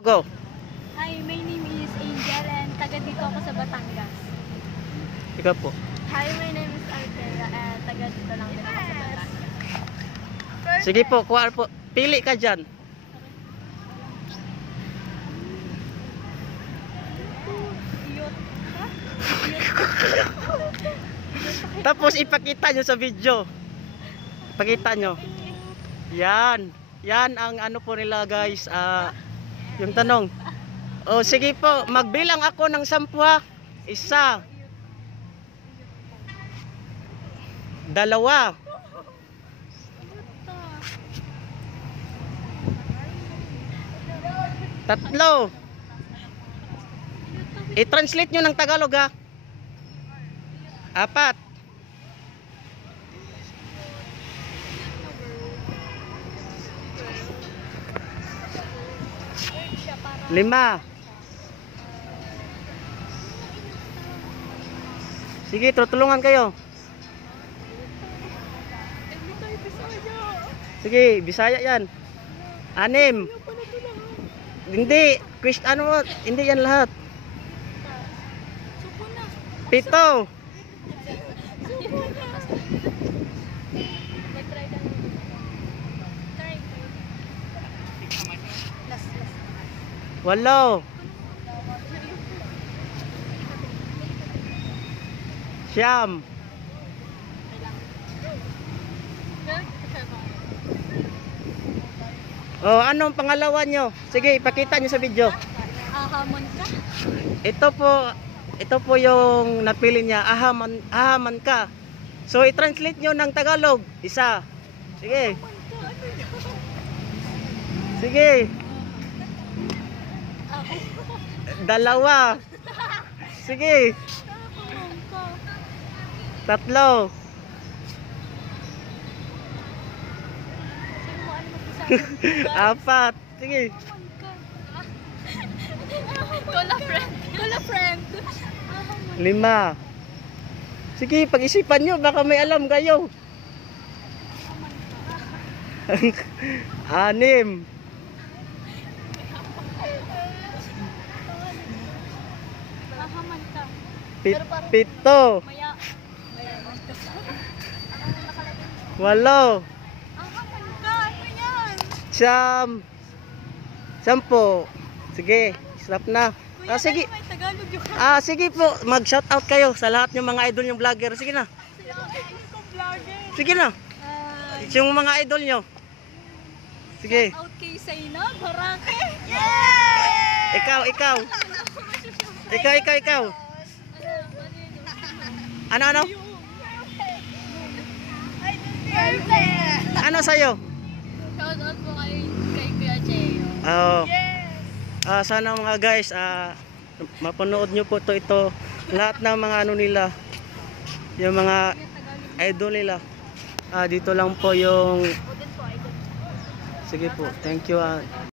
Go. Hi, my name is Angel and taga dito ako sa Batangas. Ikaw po. Hi, my name is Althea and taga dito lang din ako sa Batangas. Sige po, kuha po. Pili ka dyan. Tapos ipakita nyo sa video. Ipakita nyo. Yan. Yan ang ano po nila guys. Yung tanong. O sige po, magbilang ako ng 10 ha. 1, 2, 3, 4. I-translate nyo ng Tagalog ha. 4. 5. Sige, tutulungan kayo. Sige, Bisaya yan. 6. Hindi, hindi yan lahat. 7. 8. 9. Oh, anong pangalawa nyo? Sige, ipakita nyo sa video. Ahamon ka? Ito po yung napili niya. Ahaman ka. So, i-translate nyo ng Tagalog. 1. Sige. Sige. 2. Sige. 3. 4. Sige. Kola friend. 5. Sige, pag-isipan nyo, baka may alam kayo. 6. Ahaman ka. 7. Maya. 8. Ahaman ka. Ano yan? 9. 10. Sige, stop na. Sige. May Tagalog yung Sige po, mag-shoutout kayo sa lahat ng mga idol yung vlogger. Sige na. Sige na. Yung mga idol nyo. Sige. Out kay Sayna, Barake. Yay! Ikaw. Ano? Ano sa'yo? Shout out po kay Kuya Cheo. Oo. Sana mga guys, mapanood nyo po ito. Lahat ng mga ano nila, yung mga idol nila. Dito lang po yung... Sige po, thank you.